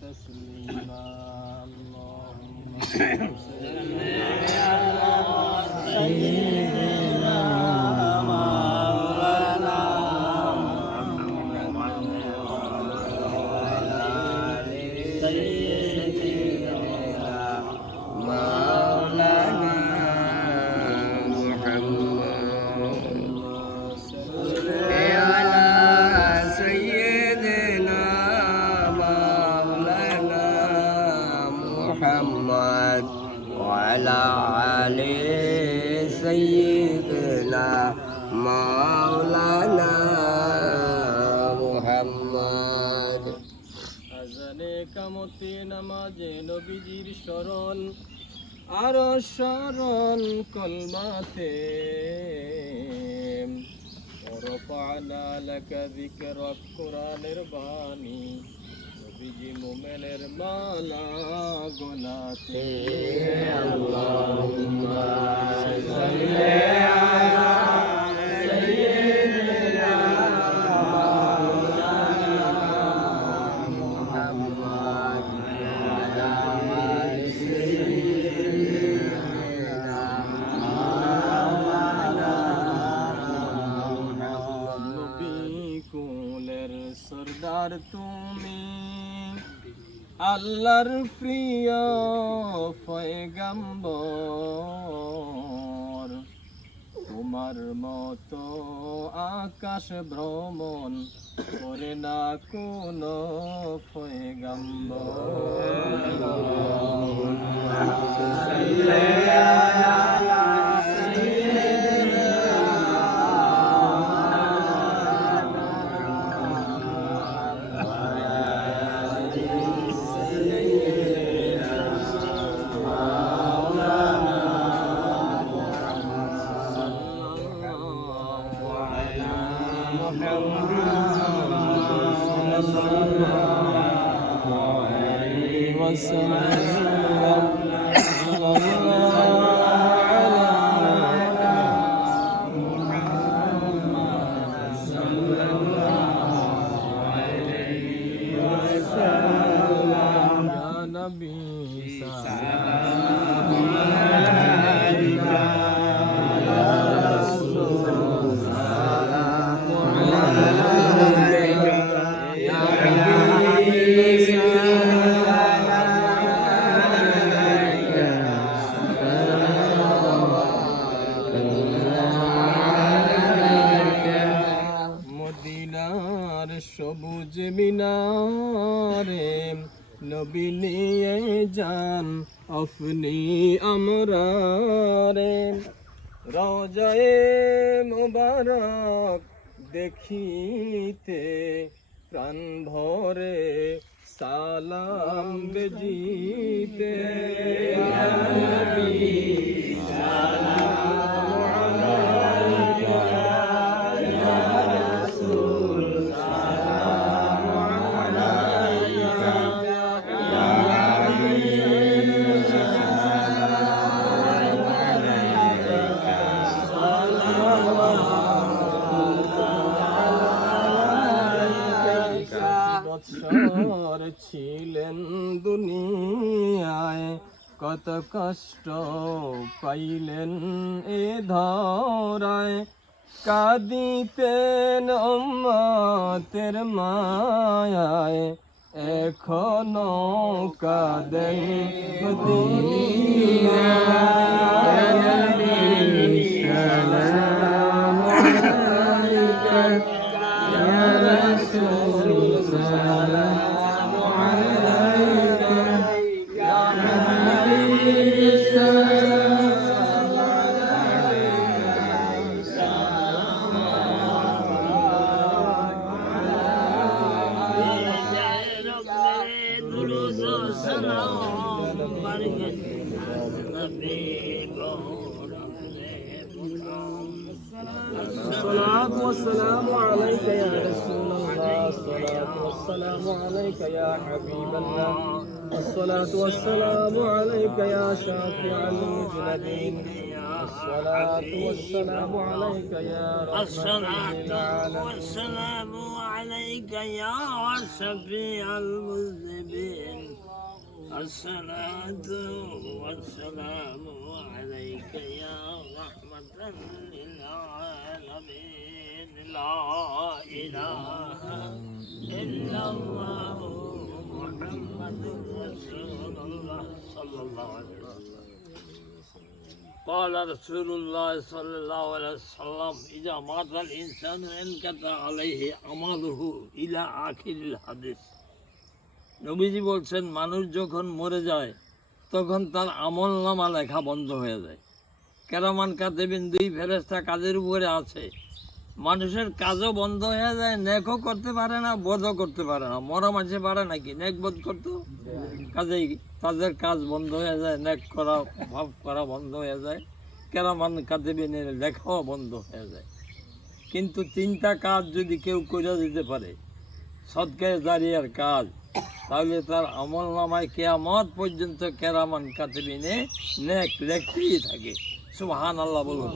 تسليما اللهم صل محمد কামতে নামাজে নবীজির স্মরণ আর স্মরণ কলমাতে রফানা লাকা যিকরাক কোরআনের বাণী, নবীজি মোমেনের মালা গোলাতে আল্লাহুম্মা আল্লাহর প্রিয় পয়গাম্বর তোমার মতো আকাশ ভ্রমণ করে না কোন يا আমরা রে রজায়ে মোবারক দেখিতে প্রাণ ভরে সালাম বেজিতে। কত কষ্ট পাইলেন এ ধরায়। কাঁদিতেন তের মায় এখন কাঁদেন الصلاة والسلام عليك يا رسول الله. الصلاة والسلام عليك يا حبيب الله. الصلاة والسلام عليك يا شافع المذنبين الصلاة والسلام عليك يا رحمة الصلاة والسلام عليك يا شفيع المذنبين. الصلاة والسلام عليك يا رحمة للعالمين. لا إله إلا الله محمد رسول الله صلى الله عليه وسلم. قال رسول الله صلى الله عليه وسلم إذا مات الإنسان انقطع عليه عمله إلى آخر الحديث. নবীজি বলছেন, মানুষ যখন মরে যায়, তখন তার আমল নামা লেখা বন্ধ হয়ে যায়। কেরামান কাতেবিন দুই ফেরেস্তা কাজের উপরে আছে। মানুষের কাজও বন্ধ হয়ে যায়, নেকও করতে পারে না, বোধও করতে পারে না। মরা মাঝে পারে নাকি নেক বোধ করতো? কাজেই তাদের কাজ বন্ধ হয়ে যায়, নেক করা, ভাব করা বন্ধ হয়ে যায়, কেরামান কাতেবিনের লেখাও বন্ধ হয়ে যায়। কিন্তু তিনটা কাজ যদি কেউ করে দিতে পারে সৎকায় জারিয়ার কাজ তাহলে তার আমল নামায় কেয়ামত পর্যন্ত কেরামান কাতেবিনে নেক লেখতেই থাকে। সুবহান আল্লাহ বলুন।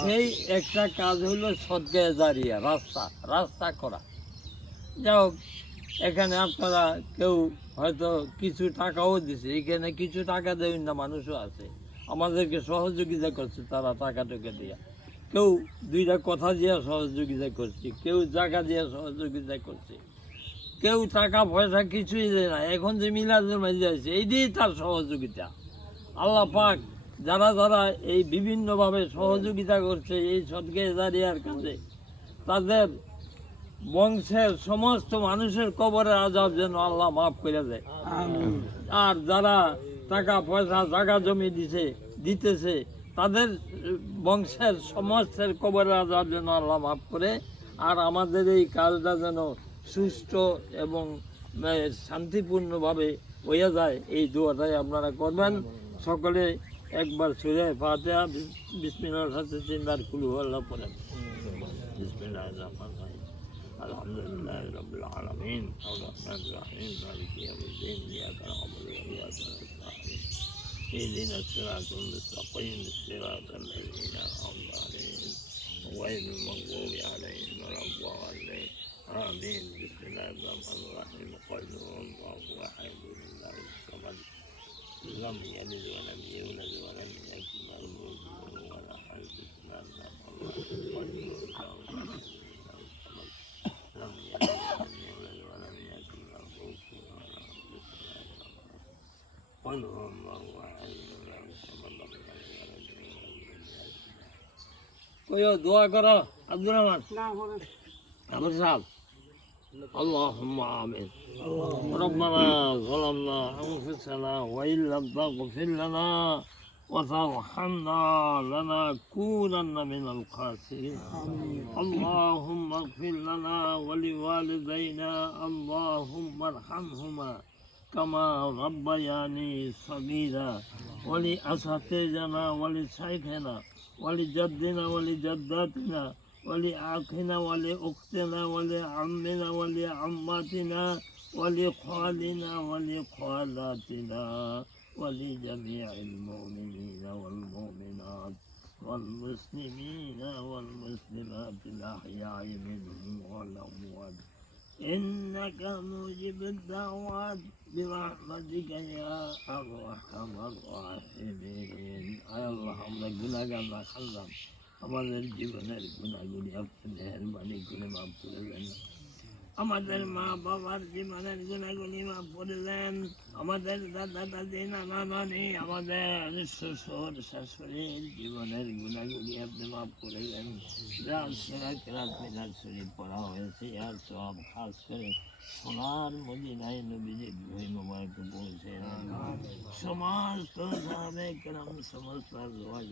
সেই একটা কাজ হলো সৎকায় জারিয়া, রাস্তা রাস্তা করা। হোক, এখানে আপনারা কেউ হয়তো কিছু টাকাও দিছে, এখানে কিছু টাকা দেবেন না, মানুষও আছে। আমাদেরকে সহযোগিতা করছে তারা টাকা টুকে দিয়া। কেউ দুইটা কথা দিয়ে সহযোগিতা করছে, কেউ জায়গা দিয়ে সহযোগিতা করছে। কেউ টাকা পয়সা কিছুই দেয় না। এখন যে মিলাদের মাঝে আছে এই দিয়েই তার সহযোগিতা। আল্লাহ পাক যারা যারা এই বিভিন্নভাবে সহযোগিতা করছে এই সদকে দাঁড়িয়ার কাজে তাদের বংশের সমস্ত মানুষের কবরের আজাব যেন আল্লাহ মাফ করে দেয়। আর যারা টাকা পয়সা জায়গা জমি দিছে দিতেছে তাদের বংশের সমস্তের কবরের আজাব যেন আল্লাহ মাফ করে আর আমাদের এই কাজটা যেন সুষ্ঠু এবং আহ, শান্তিপূর্ণভাবে হয়ে যায় এই দোয়াটাই আপনারা করবেন সকলে একবার সুরে ফাতেহা বিসমিল্লাহর সাথে তিনবার কুলু আল্লাহ পড়েন বিসমিল্লাহ রহমান রহিম الحمد لله رب العالمين الرحمن الرحيم مالك يوم الدين إياك نعبد وإياك نستعين اهدنا الصراط المستقيم صراط الذين أنعمت عليهم غير المغضوب عليهم ولا الضالين آمين بسم الله الرحمن الرحيم قل هو الله أحد الله الصمد لم يلد ولم يولد ولم يكن له كفوا ولا أحد بسم الله الرحمن الرحيم لم يلد ولم يولد ولم يكن له كفوا ولا أحد بسم الله الرحمن الرحيم قل هو الله أحد الله الصمد لم يلد ولم يولد ولم يكن له كفوا ولا أحد دعا کرو عبد الرحمن عمر صاحب اللهم آمين. ربنا ظلمنا أنفسنا وإن لم تغفر لنا وترحمنا لنكونن من الخاسرين. اللهم اغفر لنا ولوالدينا. اللهم ارحمهما كما ربياني صغيرا. ولأساتذتنا ولشيخنا ولجدنا ولجداتنا ولأخينا ولأختنا ولعمنا ولعماتنا ولخالنا ولخالاتنا ولجميع المؤمنين والمؤمنات والمسلمين والمسلمات الأحياء منهم والأموات. إنك مجيب الدعوات برحمتك يا أرحم الراحمين. اللهم لك لك خلق আমাদের জীবনের গুণাগুলি আপনি মেহরবানি করে মাফ করে দেন আমাদের মা বাবার জীবনের গুণাগুলি মাফ করে দেন আমাদের দাদা দাদি নানা নানি আমাদের শ্বশুর শাশুড়ির জীবনের গুণাগুলি আপনি মাফ করে দেন রাত সেরাত রাত মিলাদ শরীফ পড়া হয়েছে আর সব খাস করে সোনার মদিনায় নবীজির ভূমি মোবারকে পৌঁছে। সমস্ত সাহাবে কেরাম সমস্ত আজওয়াজ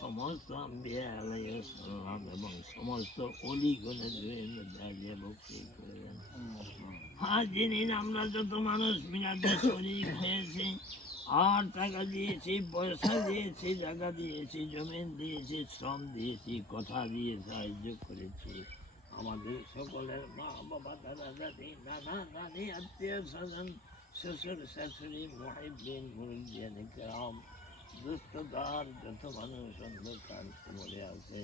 সমস্ত আম্বিয়া আলাইসাল্লাম এবং সমস্ত অলি গণে দাঁড়িয়ে ভক্তি করে দেন হাজিরিন আমরা যত মানুষ মিলাদে শরীর হয়েছি, আর টাকা দিয়েছি, পয়সা দিয়েছি টাকা দিয়েছি, জমিন দিয়েছি, শ্রম দিয়েছি, কথা দিয়ে সাহায্য করেছি আমাদের সকলের মা বাবা দাদা দাদি, নানা নানি, আত্মীয় স্বজন, শ্বশুর শাশুড়ি, মহিবিন মুরব্বিয়ান গ্রাম, দুস্থতার যত মানুষ অন্ধকার মরে আছে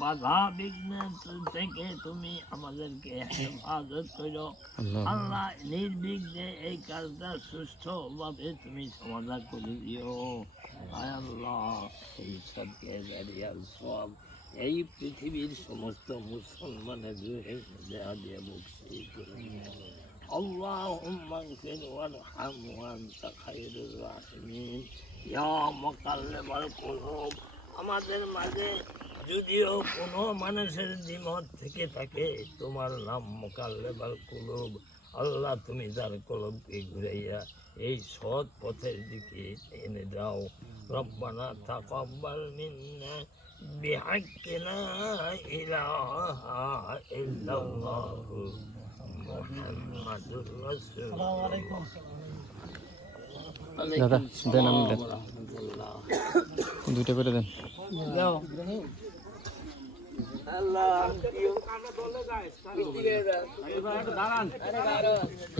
বাধা থেকে তুমি আমাদেরকে হেফাজত করো আল্লাহ। নির্বিঘ্নে এই কাজটা সুষ্ঠুভাবে তুমি সমাধান করে দিও আল্লাহ, এই সবকে দাঁড়িয়ে সব এই পৃথিবীর সমস্ত মুসলমানের গৃহের মধ্যে আদিয়া বকশি اللهم اغفر وارحم وانت خير الراحمين يا مقلب القلوب আমাদের মাঝে যদিও কোনো মানুষের দ্বিমত থেকে থাকে তোমার নাম মোকাল্লেবাল কুলুব আল্লাহ তুমি তার কলবকে ঘুরাইয়া এই সৎ পথের দিকে এনে দাও। রব্বানা তাকাব্বাল মিন্না বিহাক্কিনা ইলাহা ইল্লাল্লাহু মুহাম্মাদুর রাসূলুল্লাহ দাদা দেন আমি দেন দুইটা করে দেন। দাও।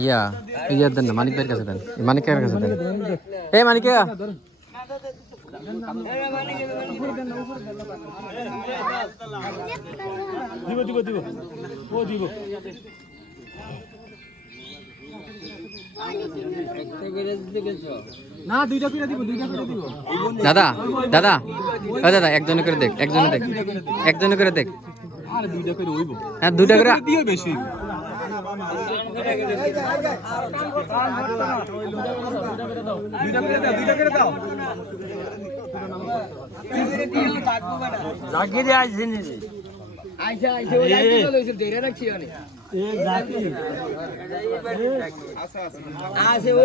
ইয়া ইয়া দেন না মানিক ভাইয়ের কাছে দেন। মানিক ভাইয়ের কাছে দেন। এ মানিক। ভাইয়া দাদা দাদা ও দাদা একজনে করে দেখ একজনে দেখ একজনে করে দেখ। হ্যাঁ দুইটা করে জাকিরে আইছিনি রে আইসা আইসা ওই লাইট চলে হইছে দেরে রাখছি অনেক। এ জাকির। আছে